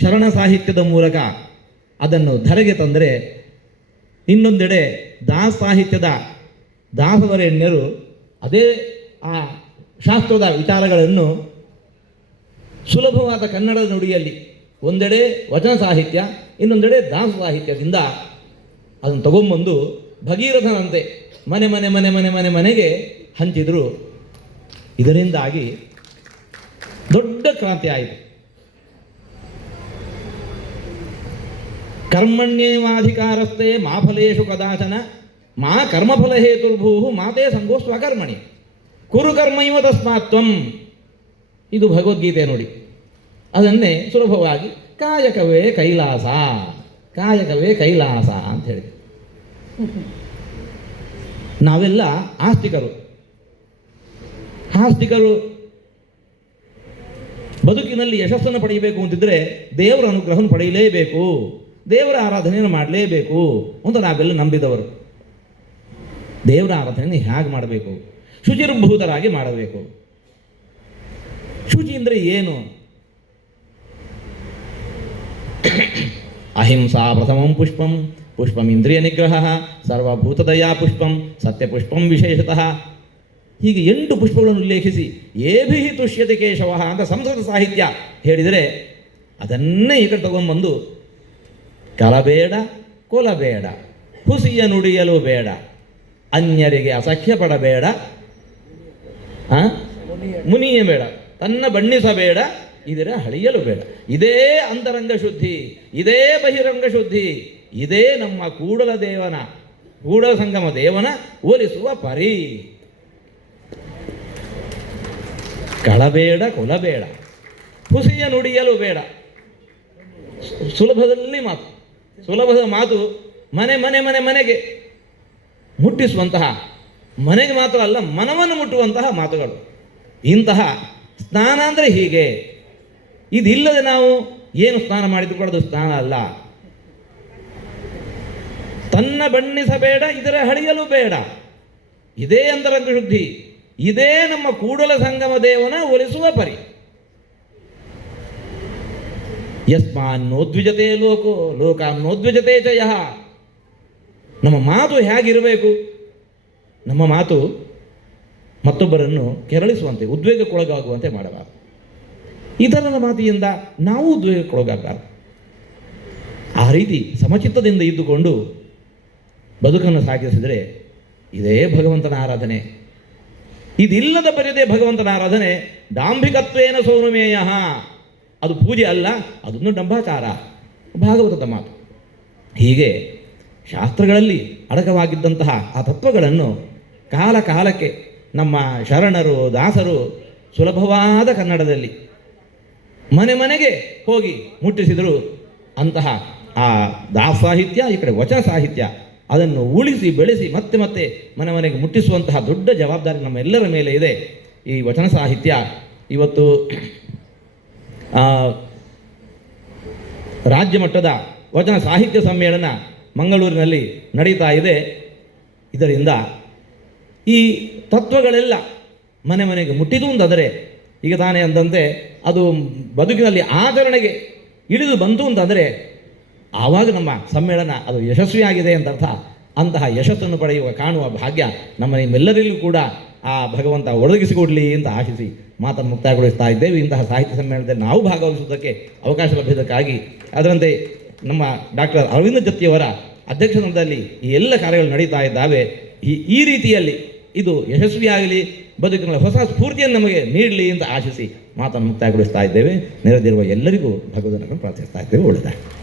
ಶರಣ ಸಾಹಿತ್ಯದ ಮೂಲಕ ಅದನ್ನು ಧರೆಗೆ ತಂದರೆ ಇನ್ನೊಂದೆಡೆ ದಾಸ ಸಾಹಿತ್ಯದ ದಾಸವರೇಣ್ಯರು ಅದೇ ಆ ಶಾಸ್ತ್ರದ ವಿಚಾರಗಳನ್ನು ಸುಲಭವಾದ ಕನ್ನಡದ ನುಡಿಯಲ್ಲಿ ಒಂದೆಡೆ ವಚನ ಸಾಹಿತ್ಯ, ಇನ್ನೊಂದೆಡೆ ದಾಸ ಸಾಹಿತ್ಯದಿಂದ ಅದನ್ನು ತಗೊಂಬಂದು ಭಗೀರಥನಂತೆ ಮನೆ ಮನೆ ಮನೆ ಮನೆ ಮನೆ, ಮನೆಗೆ ಹಂಚಿದರು. ಇದರಿಂದಾಗಿ ದೊಡ್ಡ ಕ್ರಾಂತಿ ಆಯಿತು. ಕರ್ಮಣ್ಯೇವಾಧಿಕಾರಸ್ಥೆ ಮಾ ಫಲೇಶು ಕದಾಚನ, ಮಾ ಕರ್ಮಫಲ ಹೇತುರ್ಭೂ ಮಾತೇ ಸಂಗೋ ಸ್ವಕರ್ಮಣಿ ಕುರು ತಸ್ಮಾತ್ವಂ ಇದು ಭಗವದ್ಗೀತೆ ನೋಡಿ. ಅದನ್ನೇ ಸುಲಭವಾಗಿ ಕಾಯಕವೇ ಕೈಲಾಸ ಕಾಯಕವೇ ಕೈಲಾಸ ಅಂತ ಹೇಳಿ ನಾವೆಲ್ಲ ಆಸ್ತಿಕರು. ಆಸ್ತಿಕರು ಬದುಕಿನಲ್ಲಿ ಯಶಸ್ಸನ್ನು ಪಡೆಯಬೇಕು ಅಂತಿದ್ರೆ ದೇವರ ಅನುಗ್ರಹವನ್ನು ಪಡೆಯಲೇಬೇಕು. ದೇವರ ಆರಾಧನೆಯನ್ನು ಮಾಡಲೇಬೇಕು ಅಂತ ನಾವೆಲ್ಲ ನಂಬಿದವರು. ದೇವರ ಆರಾಧನೆಯನ್ನು ಹೇಗೆ ಮಾಡಬೇಕು? ಶುಚಿರ್ಭೂತರಾಗಿ ಮಾಡಬೇಕು. ಶುಚಿ ಅಂದರೆ ಏನು? ಅಹಿಂಸಾ ಪ್ರಥಮಂ ಪುಷ್ಪಂ ಪುಷ್ಪಂ ಇಂದ್ರಿಯ ನಿಗ್ರಹ, ಸರ್ವಭೂತದಯಾ ಪುಷ್ಪಂ, ಸತ್ಯಪುಷ್ಪಂ ವಿಶೇಷತಃ. ಹೀಗೆ ಎಂಟು ಪುಷ್ಪಗಳನ್ನು ಉಲ್ಲೇಖಿಸಿ ಏಭಿ ತುಷ್ಯತೆ ಕೇಶವ ಅಂತ ಸಂಸ್ಕೃತ ಸಾಹಿತ್ಯ ಹೇಳಿದರೆ ಅದನ್ನೇ ಈಗ ತಗೊಂಬಂದು ಕಲಬೇಡ, ಕೊಲಬೇಡ, ಹುಸಿಯ ನುಡಿಯಲು ಬೇಡ, ಅನ್ಯರಿಗೆ ಅಸಖ್ಯ ಪಡಬೇಡ? ಮುನಿಯ ಬೇಡ, ತನ್ನ ಬಣ್ಣಿಸಬೇಡ, ಇದರ ಹಳಿಯಲು ಬೇಡ. ಇದೇ ಅಂತರಂಗ ಶುದ್ಧಿ, ಇದೇ ಬಹಿರಂಗ ಶುದ್ಧಿ, ಇದೇ ನಮ್ಮ ಕೂಡಲ ದೇವನ, ಕೂಡಲ ಸಂಗಮ ದೇವನ ಹೋಲಿಸುವ ಪರಿ. ಕಳಬೇಡ, ಕೊಲಬೇಡ, ಹುಸಿಯ ನುಡಿಯಲು ಬೇಡ. ಸುಲಭದಲ್ಲಿ ಮಾತು. ಸುಲಭದ ಮಾತು ಮನೆ ಮನೆ ಮನೆ, ಮನೆಗೆ ಮುಟ್ಟಿಸುವಂತಹ, ಮನೆಗೆ ಮಾತ್ರ ಅಲ್ಲ, ಮನವನ್ನು ಮುಟ್ಟುವಂತಹ ಮಾತುಗಳು. ಇಂತಹ ಸ್ನಾನ ಅಂದರೆ ಹೀಗೆ. ಇದಿಲ್ಲದೆ ನಾವು ಏನು ಸ್ನಾನ ಮಾಡಿದ್ರು ಕೂಡ ಸ್ನಾನ ಅಲ್ಲ. ತನ್ನ ಬಣ್ಣಿಸಬೇಡ ಇದರ ಹಳಿಯಲು ಬೇಡ. ಇದೇ ಅಂತರಂಗ ಶುದ್ಧಿ ಇದೇ ನಮ್ಮ ಕೂಡಲ ಸಂಗಮ ದೇವನ ಒಲಿಸುವ ಪರಿ. ಯಸ್ಮಾನ್ನೋದ್ವಿಜತೆ ಲೋಕೋ, ಲೋಕಾನ್ನೋದ್ವಿಜತೆ ಚ ಯಃ ನಮ್ಮ ಮಾತು ಹೇಗಿರಬೇಕು? ನಮ್ಮ ಮಾತು ಮತ್ತೊಬ್ಬರನ್ನು ಕೆರಳಿಸುವಂತೆ, ಉದ್ವೇಗಕ್ಕೊಳಗಾಗುವಂತೆ ಮಾಡಬಾರದು. ಇತರರ ಮಾತಿಯಿಂದ ನಾವು ಉದ್ವೇಗಕ್ಕೊಳಗಾಗಬಾರದು. ಆ ರೀತಿ ಸಮಚಿತ್ತದಿಂದ ಇದ್ದುಕೊಂಡು ಬದುಕನ್ನು ಸಾಗಿಸಿದರೆ ಇದೇ ಭಗವಂತನ ಆರಾಧನೆ. ಇದಿಲ್ಲದ ಬರೆದೇ ಭಗವಂತನ ಆರಾಧನೆ, ದಾಂಭಿಕತ್ವೇನ ಸೌನಮೇಯ ಅದು ಪೂಜೆ ಅಲ್ಲ, ಅದೊಂದು ಡಂಭಾಚಾರ ಭಾಗವತದ ಮಾತು. ಹೀಗೆ ಶಾಸ್ತ್ರಗಳಲ್ಲಿ ಅಡಕವಾಗಿದ್ದಂತಹ ಆ ತತ್ವಗಳನ್ನು ಕಾಲ ಕಾಲಕ್ಕೆ ನಮ್ಮ ಶರಣರು, ದಾಸರು ಸುಲಭವಾದ ಕನ್ನಡದಲ್ಲಿ ಮನೆ ಮನೆಗೆ ಹೋಗಿ ಮುಟ್ಟಿಸಿದರು. ಅಂತಹ ಆ ದಾಸ ಸಾಹಿತ್ಯ, ಈ ಕಡೆ ವಚನ ಸಾಹಿತ್ಯ, ಅದನ್ನು ಉಳಿಸಿ ಬೆಳೆಸಿ ಮತ್ತೆ ಮತ್ತೆ ಮನೆ ಮನೆಗೆ ಮುಟ್ಟಿಸುವಂತಹ ದೊಡ್ಡ ಜವಾಬ್ದಾರಿ ನಮ್ಮೆಲ್ಲರ ಮೇಲೆ ಇದೆ. ಈ ವಚನ ಸಾಹಿತ್ಯ ಇವತ್ತು ರಾಜ್ಯ ಮಟ್ಟದ ವಚನ ಸಾಹಿತ್ಯ ಸಮ್ಮೇಳನ ಮಂಗಳೂರಿನಲ್ಲಿ ನಡೀತಾ ಇದೆ. ಇದರಿಂದ ಈ ತತ್ವಗಳೆಲ್ಲ ಮನೆ ಮನೆಗೆ ಮುಟ್ಟಿತು ಅಂತಂದರೆ ಈಗ ತಾನೇ ಅಂತಂತೆ ಅದು ಬದುಕಿನಲ್ಲಿ ಆಚರಣೆಗೆ ಇಳಿದು ಬಂತು ಅಂತಂದರೆ ಆವಾಗ ನಮ್ಮ ಸಮ್ಮೇಳನ ಅದು ಯಶಸ್ವಿಯಾಗಿದೆ ಅಂತ ಅರ್ಥ. ಅಂತಹ ಯಶಸ್ಸನ್ನು ಪಡೆಯುವ ಕಾಣುವ ಭಾಗ್ಯ ನಮ್ಮ ನಿಮ್ಮೆಲ್ಲರಿಗೂ ಕೂಡ ಆ ಭಗವಂತ ಒದಗಿಸಿಕೊಡಲಿ ಅಂತ ಆಶಿಸಿ ಮಾತನ್ನು ಮುಕ್ತಾಯಗೊಳಿಸ್ತಾ ಇದ್ದೇವೆ. ಇಂತಹ ಸಾಹಿತ್ಯ ಸಮ್ಮೇಳನದಲ್ಲಿ ನಾವು ಭಾಗವಹಿಸುವುದಕ್ಕೆ ಅವಕಾಶ ಲಭ್ಯದಕ್ಕಾಗಿ ಅದರಂತೆ ನಮ್ಮ ಡಾಕ್ಟರ್ ಅರವಿಂದ ಜತ್ತಿಯವರ ಅಧ್ಯಕ್ಷತನದಲ್ಲಿ ಈ ಎಲ್ಲ ಕಾರ್ಯಗಳು ನಡೀತಾ ಇದ್ದಾವೆ. ಈ ಈ ರೀತಿಯಲ್ಲಿ ಇದು ಯಶಸ್ವಿಯಾಗಲಿ ಬದುಕಿನ ಹೊಸ ಸ್ಫೂರ್ತಿಯನ್ನು ನಮಗೆ ನೀಡಲಿ ಅಂತ ಆಶಿಸಿ ಮಾತನ್ನು ಮುಕ್ತಾಯಗೊಳಿಸ್ತಾ ಇದ್ದೇವೆ. ನೆರೆದಿರುವ ಎಲ್ಲರಿಗೂ ಭಗವಂತನನ್ನು ಪ್ರಾರ್ಥಿಸ್ತಾ ಇದ್ದೇವೆ. ಒಳ್ಳೆಯದಾಗಿ